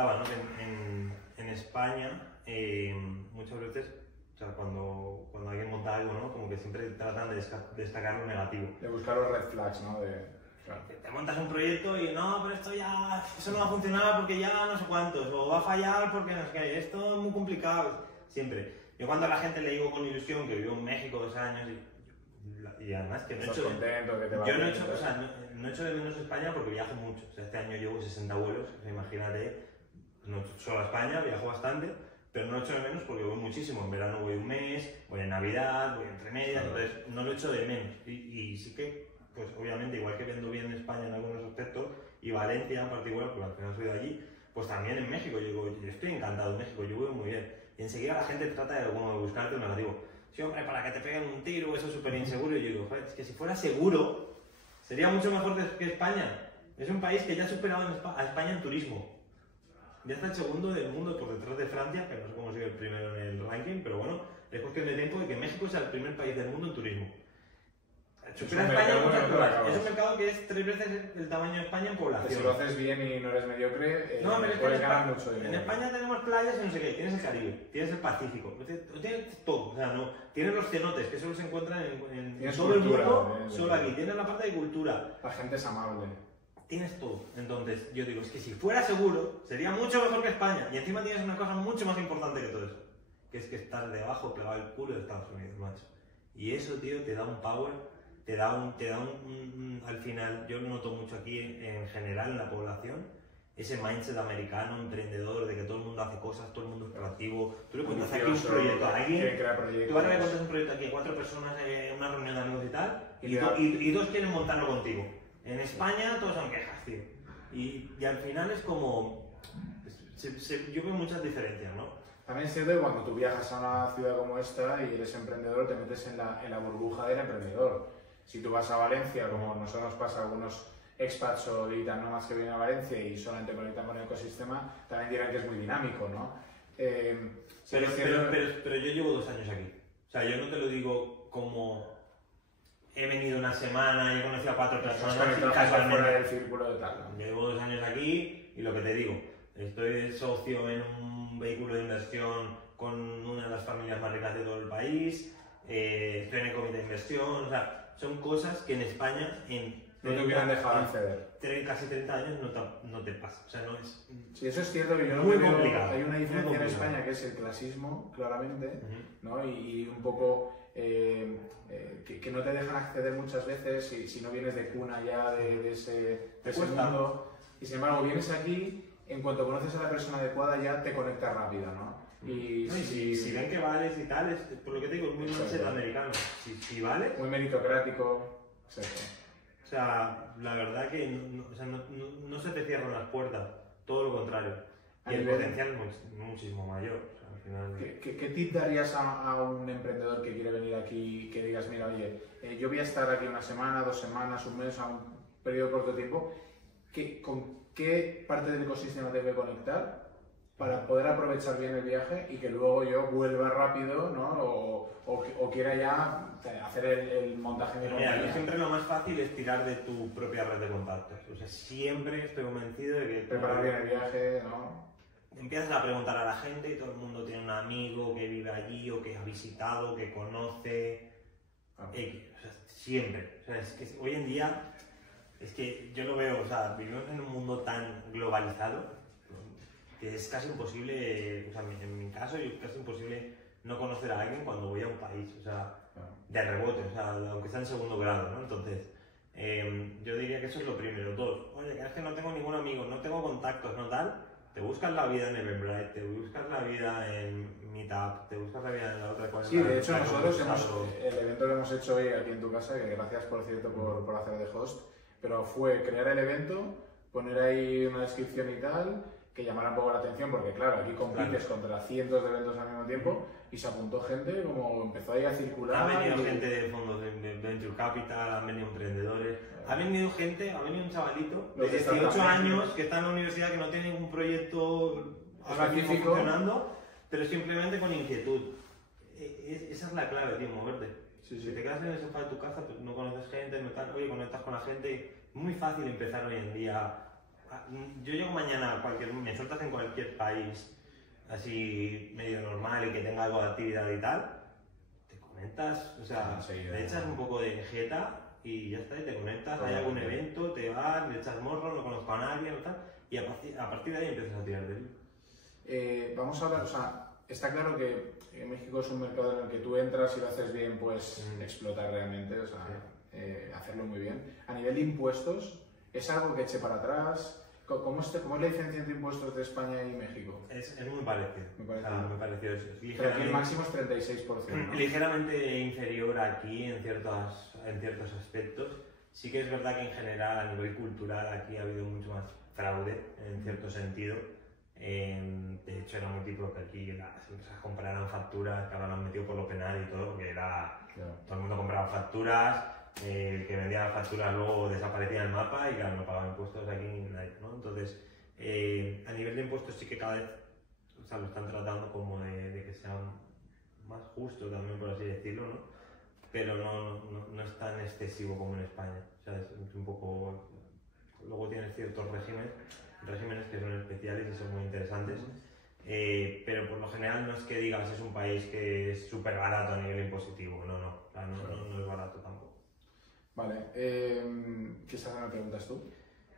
comentaba, ¿no? En España, muchas veces, o sea, cuando alguien monta algo, ¿no? Como que siempre tratan de destacar lo negativo. De buscar los red flags, ¿no? Claro. Te montas un proyecto y no, pero eso no va a funcionar porque ya no sé cuántos, o va a fallar porque no sé qué, esto es muy complicado, siempre. Yo cuando a la gente le digo con ilusión que vivo en México 2 años y además que no he hecho no he hecho de menos España porque viajo mucho, o sea, este año llevo 60 vuelos, o sea, imagínate, no solo a España, viajo bastante, pero no lo echo de menos porque voy muchísimo, en verano voy un mes, voy en Navidad, voy entre medias, entonces no lo echo de menos y sí que, pues obviamente, igual que vendo bien España en algunos aspectos y Valencia en particular, porque al final soy de allí, pues también en México, yo estoy encantado en México, yo voy muy bien y enseguida la gente trata de buscarte un negativo. Sí, hombre, para que te peguen un tiro, eso es súper inseguro. Y yo digo, joder, es que si fuera seguro, sería mucho mejor que España. Es un país que ya ha superado a España en turismo. Ya está el segundo del mundo por detrás de Francia, que no sé cómo sigue el primero en el ranking, pero bueno, es cuestión de tiempo de que México sea el primer país del mundo en turismo. Supera España en muchas cosas. Es un mercado que es 3 veces el tamaño de España en población. Que si lo haces bien y no eres mediocre, no, pero puedes ganar mucho dinero. En España tenemos playas y no sé qué, tienes el Caribe, tienes el Pacífico, tienes todo, o sea, no, tienes los cenotes, que solo se encuentran en todo el mundo, solo aquí, tienes la parte de cultura. La gente es amable. Tienes todo. Entonces, yo digo, es que si fuera seguro, sería mucho mejor que España. Y encima tienes una cosa mucho más importante que todo eso, que es que estás debajo pegado al culo de Estados Unidos, macho. Y eso, tío, te da un power, al final, yo lo noto mucho aquí en general en la población, ese mindset americano, emprendedor, de que todo el mundo hace cosas, todo el mundo es proactivo. Tú le cuentas aquí un proyecto a alguien, tú ahora le cuentas un proyecto aquí a 4 personas en una reunión de amigos y tal, y 2 quieren montarlo contigo. En España todos son quejas, tío. Y al final es como... yo veo muchas diferencias, ¿no? También es cierto que cuando tú viajas a una ciudad como esta y eres emprendedor, te metes en la burbuja del emprendedor. Si tú vas a Valencia, como nosotros nos pasa a algunos expats o digital nomás que vienen a Valencia y solamente conectan con el ecosistema, también dirán que es muy dinámico, ¿no? Pero yo llevo 2 años aquí. O sea, yo no te lo digo como... He venido una semana y he conocido a 4 personas y casualmente fuera del círculo de tal, ¿no? Llevo 2 años aquí y lo que te digo, estoy de socio en un vehículo de inversión con una de las familias más ricas de todo el país, estoy en el comité de inversión, o sea, son cosas que en España no te hubieran dejado acceder. Casi 30 años no te pasa, o sea, no es... Sí, eso es cierto que yo no muy veo, complicado. Hay una diferencia en España que es el clasismo, claramente, ¿no? Y un poco... que no te dejan acceder muchas veces si no vienes de cuna ya de ese mundo, y sin embargo vienes aquí, en cuanto conoces a la persona adecuada ya te conectas rápido, ¿no? Si ven que vales y tal, por lo que te digo, es muy mindset americano. Si vales... Muy meritocrático, exacto. O sea, la verdad que no se te cierran las puertas, todo lo contrario. Y el potencial es muchísimo mayor. ¿Qué tip darías a un emprendedor que quiere venir aquí, que digas, mira, oye, yo voy a estar aquí una semana, 2 semanas, un mes, a un periodo corto de tiempo, ¿con qué parte del ecosistema debe conectar para poder aprovechar bien el viaje y que luego yo vuelva rápido, ¿no? O quiera ya hacer el montaje de compañía? Yo siempre lo más fácil es tirar de tu propia red de contactos. O sea, siempre estoy convencido de que... Preparar bien el viaje, ¿no? Empiezas a preguntar a la gente y todo el mundo tiene un amigo que vive allí o que ha visitado, que conoce, o sea, siempre. O sea, es que hoy en día, es que yo lo veo, o sea, vivimos en un mundo tan globalizado que es casi imposible, o sea, en mi caso es casi imposible no conocer a alguien cuando voy a un país, o sea, de rebote, o sea, aunque sea en segundo grado, ¿no? Entonces, yo diría que eso es lo primero. 2, oye, que es que no tengo ningún amigo, no tengo contactos, no tal. Te buscas la vida en Eventbrite, te buscas la vida en Meetup, te buscas la vida en la otra cosa. Sí, de hecho nosotros el evento que hemos hecho hoy aquí en tu casa, que gracias por cierto por hacer de host, pero fue crear el evento, poner ahí una descripción y tal, que llamara un poco la atención, porque claro, aquí compites contra cientos de eventos al mismo tiempo y se apuntó gente, como empezó ahí a circular. Ha venido gente de fondos de Venture Capital, han venido emprendedores, ha venido un chavalito de 18 años que está en la universidad, que no tiene ningún proyecto ahora mismo funcionando, pero simplemente con inquietud. Esa es la clave, tío, moverte. Si te quedas en el sofá de tu casa, pues no conoces gente, no tal, oye, conectas con la gente. Es muy fácil empezar hoy en día yo llego mañana, me sueltas en cualquier país así medio normal y que tenga algo de actividad y tal, te conectas, o sea, le echas un poco de jeta y ya está, y te conectas, hay algún evento, te vas, le echas morro, no conozco a nadie, tal, y a partir de ahí empiezas a tirar de él. Vamos a hablar, o sea, está claro que México es un mercado en el que tú entras y lo haces bien, pues explotar realmente, o sea, hacerlo muy bien. A nivel de impuestos, ¿es algo que eche para atrás? ¿Cómo es la diferencia entre impuestos de España y México? Es muy parecido. Muy parecido. Pero aquí el máximo es 36%, ¿no? Ligeramente inferior aquí en ciertos aspectos. Sí que es verdad que en general, a nivel cultural, aquí ha habido mucho más fraude, en cierto sentido. De hecho, era muy típico que aquí las empresas compraran facturas, que ahora lo han metido por lo penal y todo, porque todo el mundo compraba facturas. El que vendía las facturas luego desaparecía del mapa y claro, no pagaba impuestos aquí nadie, ¿no? Entonces, a nivel de impuestos sí que cada vez, o sea, lo están tratando como de que sea más justo también, por así decirlo, ¿no? Pero no es tan excesivo como en España, o sea, es un poco... Luego tienes ciertos regímenes que son especiales y son muy interesantes, pero por lo general no es que digas es un país que es súper barato a nivel impositivo, no es barato tampoco. Vale, quizás me preguntas tú.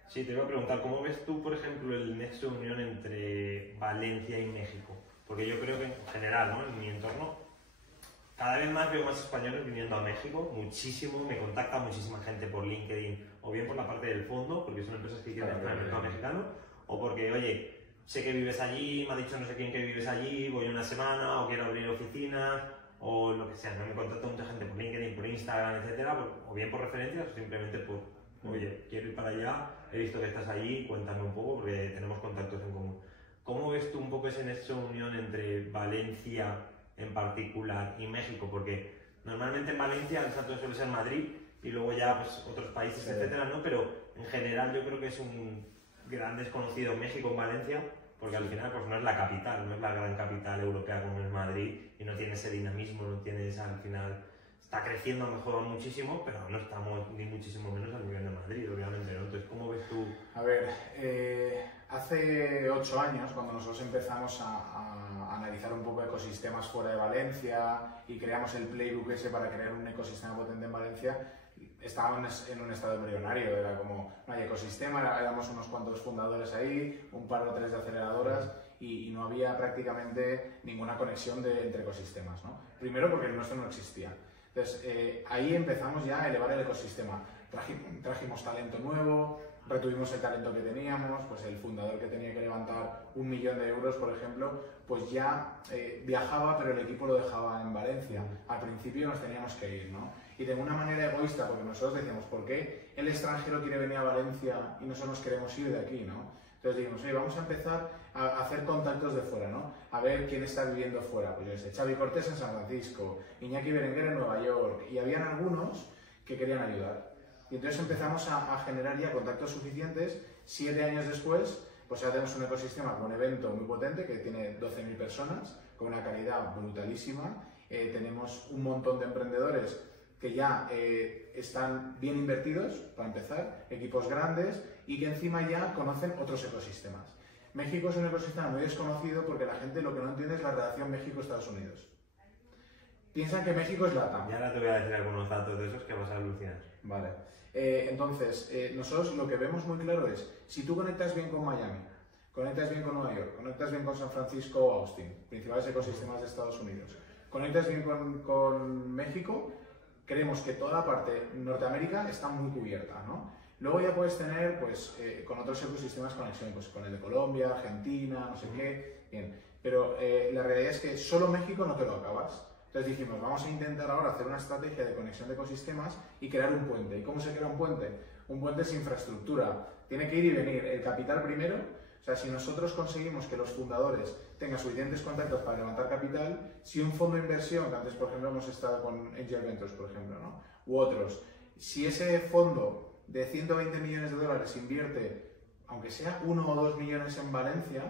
Sí, te iba a preguntar, ¿cómo ves tú, por ejemplo, el nexo de unión entre Valencia y México? Porque yo creo que en general, ¿no? En mi entorno, cada vez más veo más españoles viniendo a México, muchísimo, me contacta muchísima gente por LinkedIn, o bien por la parte del fondo, porque son empresas que quieren entrar en el mercado mexicano, o porque, oye, sé que vives allí, me ha dicho no sé quién que vives allí, voy una semana, o quiero abrir oficinas, o lo que sea, ¿no? Me contacta mucha gente por LinkedIn, por Instagram, etcétera, o bien por referencias, o simplemente por, oye, quiero ir para allá, he visto que estás allí, cuéntame un poco, porque tenemos contactos en común. ¿Cómo ves tú un poco esa unión entre Valencia en particular y México? Porque normalmente en Valencia el salto suele ser Madrid y luego ya pues, otros países, etcétera, ¿no? Pero en general yo creo que es un gran desconocido México en Valencia, porque al final pues no es la capital, no es la gran capital europea como es Madrid y no tiene ese dinamismo, no tiene esa, al final está creciendo a lo mejor muchísimo, pero no estamos ni muchísimo menos al nivel de Madrid, obviamente, ¿no? Entonces, ¿cómo ves tú? A ver, hace 8 años, cuando nosotros empezamos a analizar un poco ecosistemas fuera de Valencia y creamos el playbook ese para crear un ecosistema potente en Valencia, estábamos en un estado embrionario, era como no hay ecosistema, éramos unos cuantos fundadores ahí, un par o tres de aceleradoras y no había prácticamente ninguna conexión entre ecosistemas, ¿no? Primero porque el nuestro no existía. Entonces, ahí empezamos ya a elevar el ecosistema. Trajimos talento nuevo, retuvimos el talento que teníamos, pues el fundador que tenía que levantar 1 millón de euros, por ejemplo, pues ya viajaba, pero el equipo lo dejaba en Valencia. Al principio nos teníamos que ir, ¿no? Y de una manera egoísta, porque nosotros decíamos, ¿por qué el extranjero quiere venir a Valencia y nosotros nos queremos ir de aquí, ¿no? Entonces dijimos, oye, vamos a empezar a hacer contactos de fuera, ¿no? A ver quién está viviendo fuera. Pues yo sé, Xavi Cortés en San Francisco, Iñaki Berenguer en Nueva York, y habían algunos que querían ayudar. Y entonces empezamos a generar ya contactos suficientes. 7 años después, pues ya tenemos un ecosistema con un evento muy potente que tiene 12.000 personas, con una calidad brutalísima. Tenemos un montón de emprendedores que ya están bien invertidos, para empezar, equipos grandes y que encima ya conocen otros ecosistemas. México es un ecosistema muy desconocido porque la gente lo que no entiende es la relación México-Estados Unidos. Piensan que México es LATAM. Y ahora te voy a decir algunos datos de esos que vas a alucinar. Vale. Entonces, nosotros lo que vemos muy claro es, si tú conectas bien con Miami, conectas bien con Nueva York, conectas bien con San Francisco o Austin, principales ecosistemas de Estados Unidos, conectas bien con México, creemos que toda la parte Norteamérica está muy cubierta, ¿no? Luego ya puedes tener, pues, con otros ecosistemas conexión, pues con el de Colombia, Argentina, no sé qué, bien. Pero la realidad es que solo México no te lo acabas. Entonces dijimos, vamos a intentar ahora hacer una estrategia de conexión de ecosistemas y crear un puente. ¿Y cómo se crea un puente? Un puente es infraestructura. Tiene que ir y venir el capital primero. O sea, si nosotros conseguimos que los fundadores tengan suficientes contactos para levantar capital, si un fondo de inversión, que antes por ejemplo hemos estado con Angel Ventures, por ejemplo, ¿no? U otros, si ese fondo de 120 millones de dólares invierte, aunque sea 1 o 2 millones en Valencia,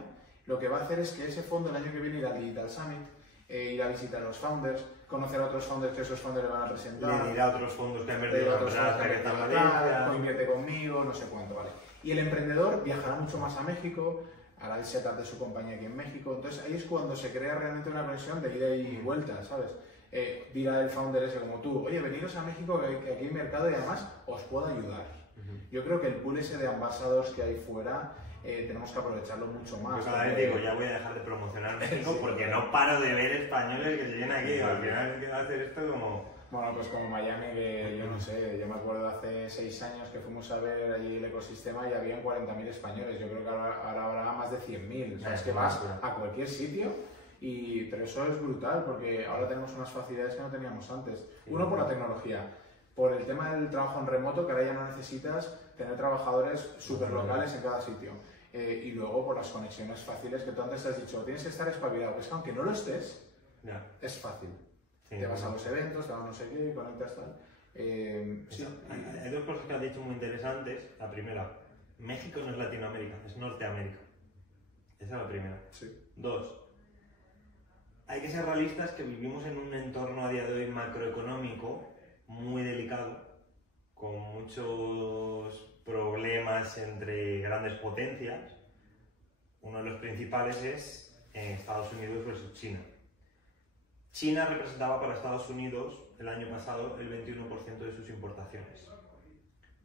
lo que va a hacer es que ese fondo el año que viene irá al Digital Summit, ir a visitar a los founders, conocer a otros founders que esos founders le van a presentar. Le dirá a otros fondos que han invertido en empresas que están en Valencia. O invierte conmigo, no sé cuánto, ¿vale? Y el emprendedor viajará mucho más a México, hará el setup de su compañía aquí en México. Entonces ahí es cuando se crea realmente una conexión de ida y vuelta, ¿sabes? Dirá el founder ese como tú, oye, veniros a México que aquí hay mercado y además os puedo ayudar. Yo creo que el pool ese de ambasadores que hay fuera tenemos que aprovecharlo mucho más. Yo cada vez digo, ya voy a dejar de promocionar México porque no paro de ver españoles que se llenan aquí. Al final quiero hacer esto como... Bueno, pues como Miami, que yo no sé, yo me acuerdo hace 6 años que fuimos a ver allí el ecosistema y habían 40.000 españoles. Yo creo que ahora habrá más de 100.000. O sea, es que vas a cualquier sitio, pero eso es brutal porque ahora tenemos unas facilidades que no teníamos antes. Uno, por la tecnología. Por el tema del trabajo en remoto, que ahora ya no necesitas tener trabajadores súper locales en cada sitio. Y luego por las conexiones fáciles que tú antes has dicho, tienes que estar espabilado. Es que aunque no lo estés, es fácil. Sí, te vas a los eventos, te vas a no sé qué, conectas tal. Sí. Hay dos cosas que has dicho muy interesantes. La primera, México no es Latinoamérica, es Norteamérica. Esa es la primera. Sí. Dos, hay que ser realistas que vivimos en un entorno a día de hoy macroeconómico muy delicado, con muchos problemas entre grandes potencias. Uno de los principales es Estados Unidos versus China. China representaba para Estados Unidos el año pasado el 21% de sus importaciones.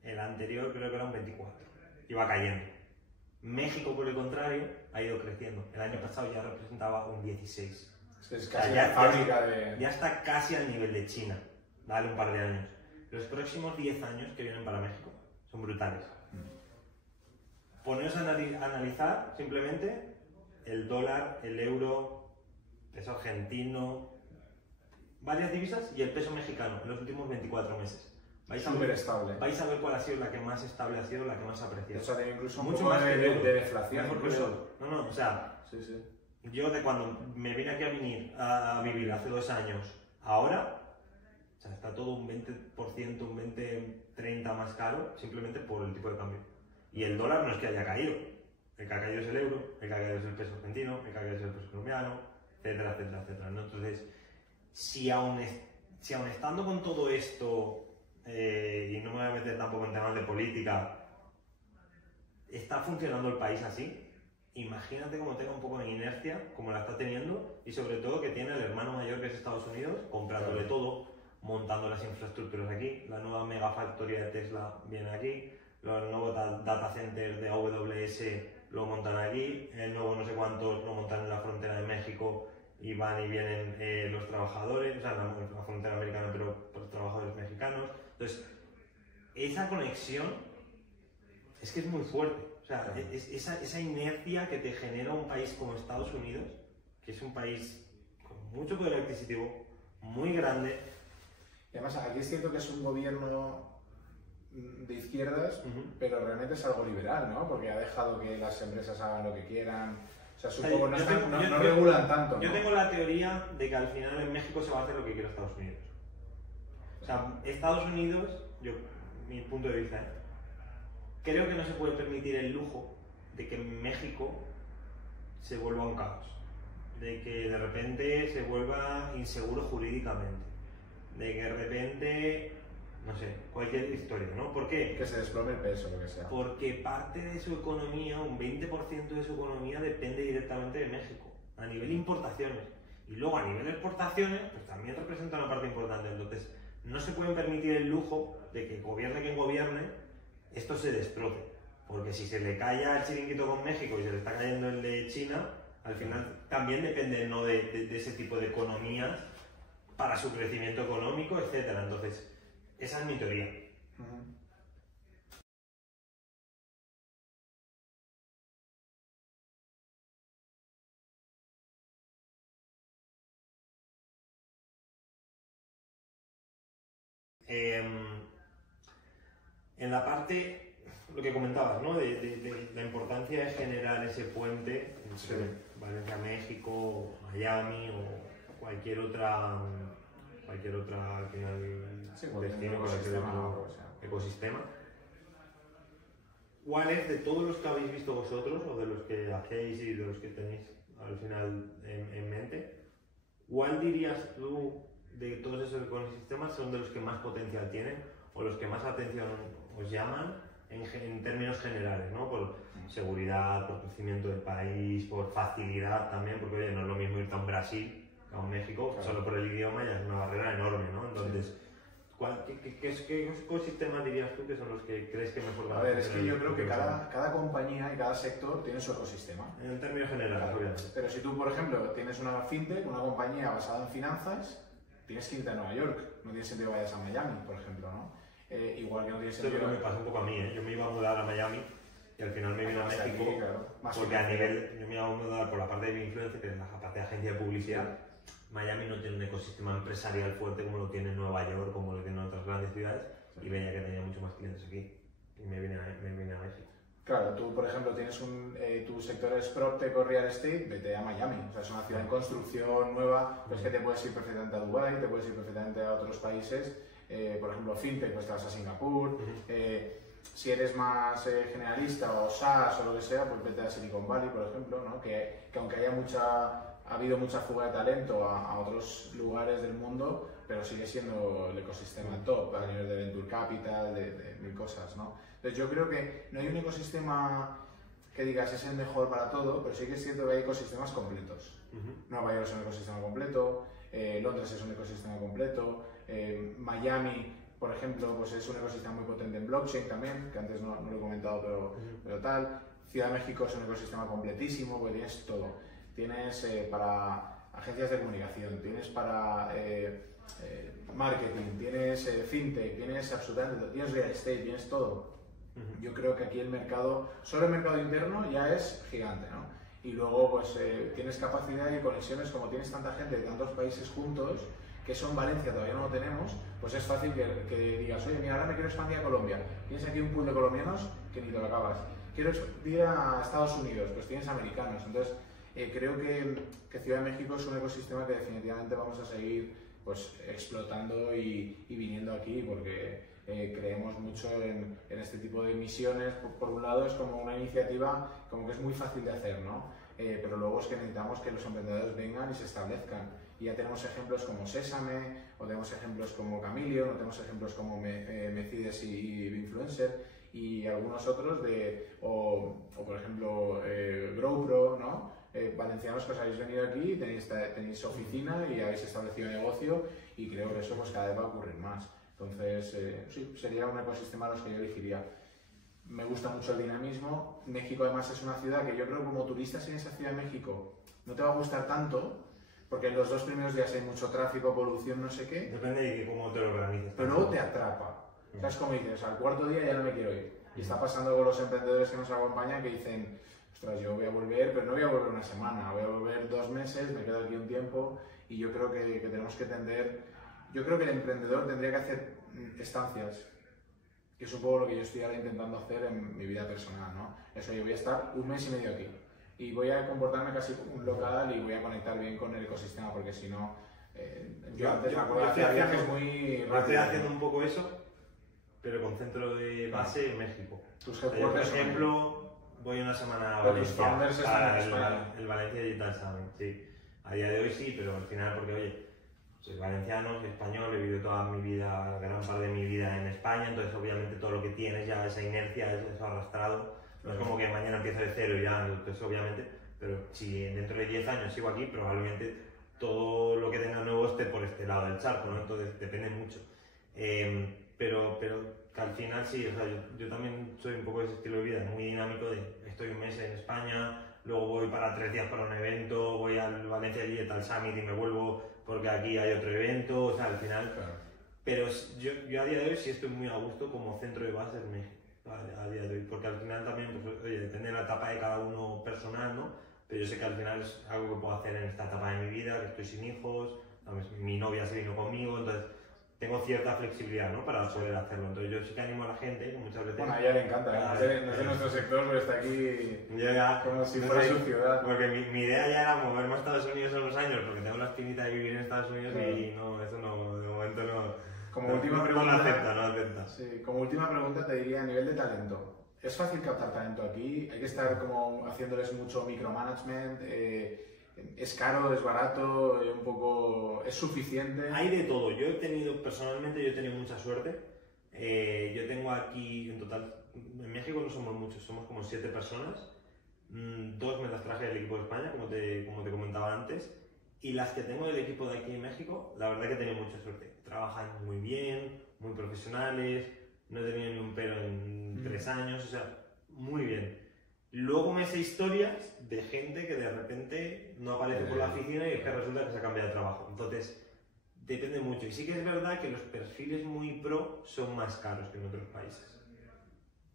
El anterior creo que era un 24%. Iba cayendo. México, por el contrario, ha ido creciendo. El año pasado ya representaba un 16%. Es casi la fábrica ya está casi al nivel de China. Dale un par de años. Los próximos 10 años que vienen para México son brutales. Poneros a analizar simplemente el dólar, el euro, peso argentino, varias divisas y el peso mexicano en los últimos 24 meses. Vais a ver cuál ha sido la que más estable ha sido, la que más apreciada. O sea, tiene incluso mucho más de deflación. Mejor que solo. No, o sea, sí. Yo de cuando me vine aquí a vivir hace 2 años, ahora, o sea, está todo un 20%, un 20-30% más caro, simplemente por el tipo de cambio. Y el dólar no es que haya caído. El que ha caído es el euro, el que ha caído es el peso argentino, el que ha caído es el peso colombiano, etcétera, etcétera, etcétera, ¿no? Entonces, si aún estando con todo esto, y no me voy a meter tampoco en temas de política, está funcionando el país así, imagínate cómo tenga un poco de inercia, como la está teniendo, y sobre todo que tiene el hermano mayor que es Estados Unidos, comprándole todo, montando las infraestructuras aquí, la nueva megafactoría de Tesla viene aquí, los nuevos data centers de AWS lo montan aquí, el nuevo no sé cuántos lo montan en la frontera de México y van y vienen los trabajadores, o sea, la frontera americana, pero los trabajadores mexicanos. Entonces, esa conexión es que es muy fuerte. O sea, esa inercia que te genera un país como Estados Unidos, que es un país con mucho poder adquisitivo, muy grande. Y además, aquí es cierto que es un gobierno de izquierdas, pero realmente es algo liberal, ¿no? Porque ha dejado que las empresas hagan lo que quieran. O sea, supongo no regulan tanto, ¿no? Yo tengo la teoría de que al final en México se va a hacer lo que quiera Estados Unidos. O sea, Estados Unidos, mi punto de vista, creo que no se puede permitir el lujo de que México se vuelva un caos, de que de repente se vuelva inseguro jurídicamente, de que de repente, no sé, cualquier historia, ¿no? ¿Por qué? Que se desplome el peso, lo que sea. Porque parte de su economía, un 20% de su economía depende directamente de México, a nivel importaciones. Y luego a nivel exportaciones, pues también representa una parte importante. Entonces, no se pueden permitir el lujo de que gobierne quien gobierne, esto se destroce. Porque si se le cae el chiringuito con México y se le está cayendo el de China, al final también depende, ¿no?, de ese tipo de economías para su crecimiento económico, etcétera. Entonces, esa es mi teoría. En la parte, lo que comentabas, ¿no?, de la importancia de generar ese puente entre Valencia-México, Miami o cualquier otra al final, destino, cualquier otro ecosistema. ¿Cuál es, de todos los que habéis visto vosotros, o de los que hacéis y de los que tenéis al final en mente, cuál dirías tú de todos esos ecosistemas son de los que más potencial tienen o los que más atención os llaman en términos generales, ¿no? Por seguridad, por crecimiento del país, por facilidad también, porque oye, no es lo mismo irte a un Brasil que a un México, claro. Solo por el idioma ya es una barrera enorme, ¿no? Entonces, ¿qué ecosistemas dirías tú que son los que crees que mejor van a ver, es que yo creo que cada compañía y cada sector tiene su ecosistema. En términos generales, claro. Obviamente. Pero si tú, por ejemplo, tienes una fintech, una compañía basada en finanzas, tienes que irte a Nueva York, no tiene sentido que vayas a Miami, por ejemplo, ¿no? Igual que no tiene sentido... Esto es lo que me pasa un poco a mí, ¿eh? Yo me iba a mudar a Miami y al final me vine a México aquí, claro. Porque a nivel, yo me iba a mudar por la parte de influencer, que es la parte de agencia de publicidad. Miami no tiene un ecosistema empresarial fuerte como lo tiene Nueva York, como lo tienen otras grandes ciudades, y veía que tenía mucho más clientes aquí y me vine a México. Claro, tú por ejemplo tienes tu sector es PropTech o Real Estate, vete a Miami, o sea, es una ciudad en construcción nueva, pues que te puedes ir perfectamente a Dubái, te puedes ir perfectamente a otros países, por ejemplo FinTech, pues te vas a Singapur, si eres más generalista o SaaS o lo que sea, pues vete a Silicon Valley, por ejemplo, ¿no? que aunque ha habido mucha fuga de talento a otros lugares del mundo, pero sigue siendo el ecosistema top a nivel de Venture Capital, de mil cosas, ¿no? Entonces yo creo que no hay un ecosistema que digas es el mejor para todo, pero sí que es cierto que hay ecosistemas completos. Nueva York es un ecosistema completo, Londres es un ecosistema completo, Miami, por ejemplo, pues es un ecosistema muy potente en blockchain también, que antes no lo he comentado, pero tal. Ciudad de México es un ecosistema completísimo, porque tienes todo. Tienes para agencias de comunicación, tienes para marketing, tienes fintech, tienes absolutamente todo, tienes real estate, tienes todo. Yo creo que aquí el mercado, solo el mercado interno ya es gigante, ¿no? Y luego pues tienes capacidad y conexiones, como tienes tanta gente de tantos países juntos, que eso en Valencia todavía no lo tenemos, pues es fácil que digas, oye, mira, ahora me quiero expandir a Colombia, tienes aquí un pool de colombianos que ni te lo acabas. Quiero ir a Estados Unidos, pues tienes americanos. Entonces, creo que Ciudad de México es un ecosistema que definitivamente vamos a seguir pues, explotando y viniendo aquí, porque creemos mucho en este tipo de misiones. Por un lado es como una iniciativa como que es muy fácil de hacer, ¿no? Pero luego es que necesitamos que los emprendedores vengan y se establezcan. Y ya tenemos ejemplos como Sésame, o tenemos ejemplos como Chameleon, o tenemos ejemplos como Mecides y Influencer, y algunos otros o por ejemplo GrowPro, ¿no? Valencianos que os habéis venido aquí, tenéis oficina y habéis establecido negocio, y creo que eso pues cada vez va a ocurrir más. Entonces, sí, sería un ecosistema a los que yo elegiría. Me gusta mucho el dinamismo. México además es una ciudad que yo creo que como turistas en esa ciudad de México no te va a gustar tanto, porque en los 2 primeros días hay mucho tráfico, polución, no sé qué. Depende de cómo te lo organices. Pero luego te atrapa. O sea, es como dices, al 4.º día ya no me quiero ir. Y está pasando con los emprendedores que nos acompañan que dicen, ostras, yo voy a volver, pero no voy a volver una semana, voy a volver 2 meses, me quedo aquí un tiempo. Y yo creo que tenemos que yo creo que el emprendedor tendría que hacer estancias, que es un poco lo que yo estoy ahora intentando hacer en mi vida personal, ¿no? Eso, yo voy a estar 1 mes y medio aquí y voy a comportarme casi como un local y voy a conectar bien con el ecosistema, porque si no, yo antes me acuerdo de hacer viajes muy rápidos. Estoy haciendo un poco eso, pero con centro de base en México. Yo, por ejemplo, voy una semana a Valencia, el Valencia Digital Summit, sí. A día de hoy sí, pero al final, porque oye, soy valenciano, soy español, he vivido toda mi vida, gran parte de mi vida en España, entonces obviamente todo lo que tienes ya, esa inercia, eso arrastrado, no es como que mañana empiezo de cero ya, entonces obviamente, pero si dentro de 10 años sigo aquí, probablemente todo lo que tenga nuevo esté por este lado del charco, ¿no? Entonces depende mucho. Pero que al final sí, o sea, yo también soy un poco de ese estilo de vida, muy dinámico, de estoy 1 mes en España, luego voy para 3 días para un evento, voy al Valencia Digital Summit y me vuelvo porque aquí hay otro evento, o sea, al final... Claro. Pero yo a día de hoy sí estoy muy a gusto como centro de base en México, a día de hoy, porque al final también, pues, oye, depende de la etapa de cada uno personal, ¿no? Pero yo sé que al final es algo que puedo hacer en esta etapa de mi vida, que estoy sin hijos, ¿sabes? Mi novia se vino conmigo, entonces tengo cierta flexibilidad, ¿no? Para poder hacerlo. Entonces yo sí que animo a la gente, que muchas veces... Bueno, a ella le encanta, no es de nuestro sector, pero está aquí como si fuera su ciudad. Porque mi idea ya era moverme a Estados Unidos en unos años, porque tengo la espinita de vivir en Estados Unidos, claro. Y no, eso no, de momento no... Como última pregunta, no acepta. Sí, como última pregunta te diría a nivel de talento. ¿Es fácil captar talento aquí? ¿Hay que estar como haciéndoles mucho micromanagement? ¿Es caro, es barato, un poco, es suficiente? Hay de todo. Personalmente yo he tenido mucha suerte. Yo tengo aquí, en total, en México no somos muchos, somos como 7 personas. 2 me las traje del equipo de España, como te comentaba antes. Y las que tengo del equipo de aquí en México, la verdad que he tenido mucha suerte. Trabajan muy bien, muy profesionales, no he tenido ni un pero en 3 años, o sea, muy bien. Luego me sé historias de gente que de repente no aparece por la oficina y es que resulta que se ha cambiado de trabajo. Entonces, depende mucho. Y sí que es verdad que los perfiles muy pro son más caros que en otros países.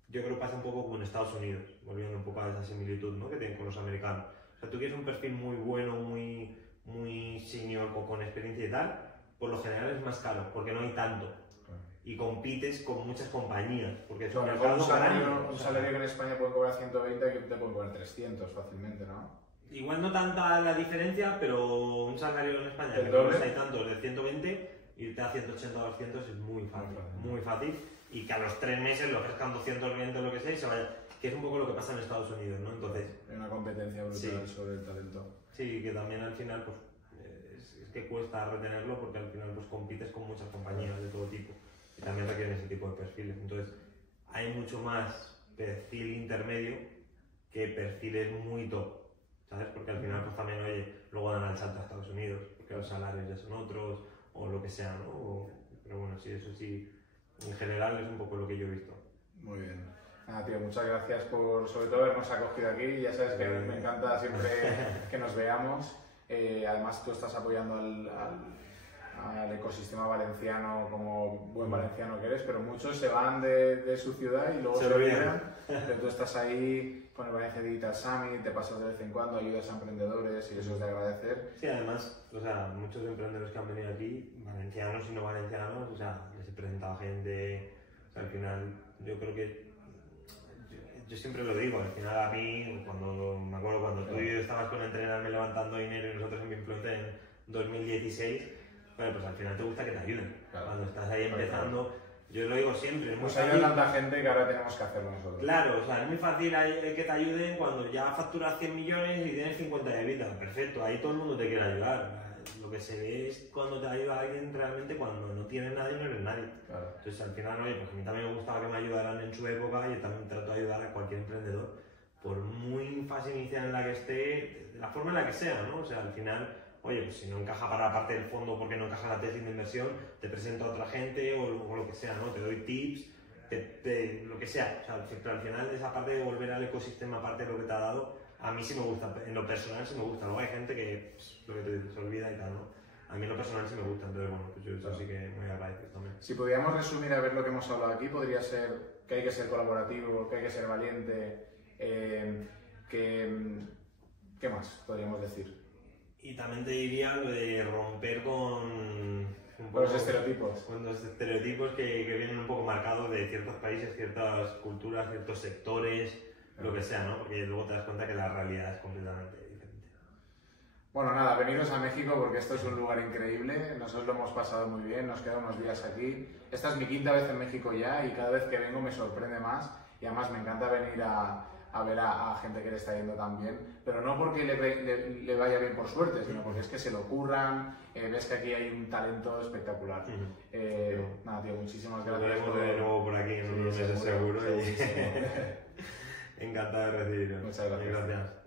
Yo creo que pasa un poco como en Estados Unidos, volviendo un poco a esa similitud, ¿no?, que tienen con los americanos. O sea, tú quieres un perfil muy bueno, muy senior, con experiencia y tal, por lo general es más caro, porque no hay tanto. Y compites con muchas compañías. Porque a lo mejor un salario que en España puede cobrar 120 y que te puede cobrar 300 fácilmente, ¿no? Igual no tanta la diferencia, pero un salario en España ¿El que doble? no hay tanto, de 120, irte a 180 o 200 es muy fácil, muy fácil. Y que a los 3 meses lo ofrezcan 220 o lo que sea y se vaya. Que es un poco lo que pasa en Estados Unidos, ¿no? Entonces, hay una competencia brutal sobre el talento. Sí, que también al final pues, es que cuesta retenerlo porque al final pues, compites con muchas compañías de todo tipo y también requieren ese tipo de perfiles. Entonces, hay mucho más perfil intermedio que perfiles muy top, ¿sabes? Porque al final pues también, oye, luego dan al salto a Estados Unidos porque los salarios ya son otros o lo que sea, ¿no? Pero bueno, sí, eso sí, en general es un poco lo que yo he visto. Muy bien. Nada, tío, muchas gracias por, sobre todo, habernos acogido aquí. Ya sabes que me encanta siempre que nos veamos. Además, tú estás apoyando al ecosistema valenciano como buen valenciano que eres, pero muchos se van de su ciudad y luego se olvidan. Pero tú estás ahí con el Valencia Digital Summit, te pasas de vez en cuando, ayudas a emprendedores y eso es de agradecer. Sí, además, o sea, muchos emprendedores que han venido aquí, valencianos y no valencianos, o sea, les he presentado gente, o sea, al final, yo creo que yo siempre lo digo, al final a mí, me acuerdo cuando tú y yo estabas con Entrenarme levantando dinero y nosotros en Influencer en 2016, bueno, pues al final te gusta que te ayuden. Claro. Cuando estás ahí empezando, yo lo digo siempre, es muy fácil. Nos ayuda tanta gente que ahora tenemos que hacerlo nosotros. Claro, o sea, es muy fácil que te ayuden cuando ya facturas 100 millones y tienes 50 de vida, perfecto, ahí todo el mundo te quiere ayudar. Lo que se ve es cuando te ayuda alguien realmente cuando no tienes nadie, no eres nadie. Claro. Entonces al final, oye, pues a mí también me gustaba que me ayudaran en su época y yo también trato de ayudar a cualquier emprendedor, por muy fase inicial en la que esté, de la forma en la que sea, ¿no? O sea, al final, oye, pues si no encaja para la parte del fondo porque no encaja la tesis de inversión, te presento a otra gente o lo que sea, ¿no? Te doy tips, lo que sea. O sea, al final esa parte de volver al ecosistema, aparte de lo que te ha dado, a mí sí me gusta, en lo personal sí me gusta. Luego hay gente que, pues, lo que te dices, se olvida y tal, ¿no? A mí en lo personal sí me gusta, entonces bueno, pues yo eso sí que muy agradecido también. Si pudiéramos resumir a ver lo que hemos hablado aquí, podría ser que hay que ser colaborativo, que hay que ser valiente, ¿qué más podríamos decir? Y también te diría lo de romper con los estereotipos. Con los estereotipos que vienen un poco marcados de ciertos países, ciertas culturas, ciertos sectores, lo que sea, ¿no? Porque luego te das cuenta que la realidad es completamente diferente. Bueno, nada, veniros a México porque esto es un lugar increíble, nosotros lo hemos pasado muy bien, nos quedan unos días aquí. Esta es mi 5ª vez en México ya y cada vez que vengo me sorprende más y además me encanta venir a ver a gente que le está yendo tan bien, pero no porque le vaya bien por suerte, sino porque es que se lo curran, ves que aquí hay un talento espectacular. Nada, tío, muchísimas gracias. Nos veremos de nuevo por aquí en unos meses seguro. Encantado de recibirlo. Muchas gracias. Gracias.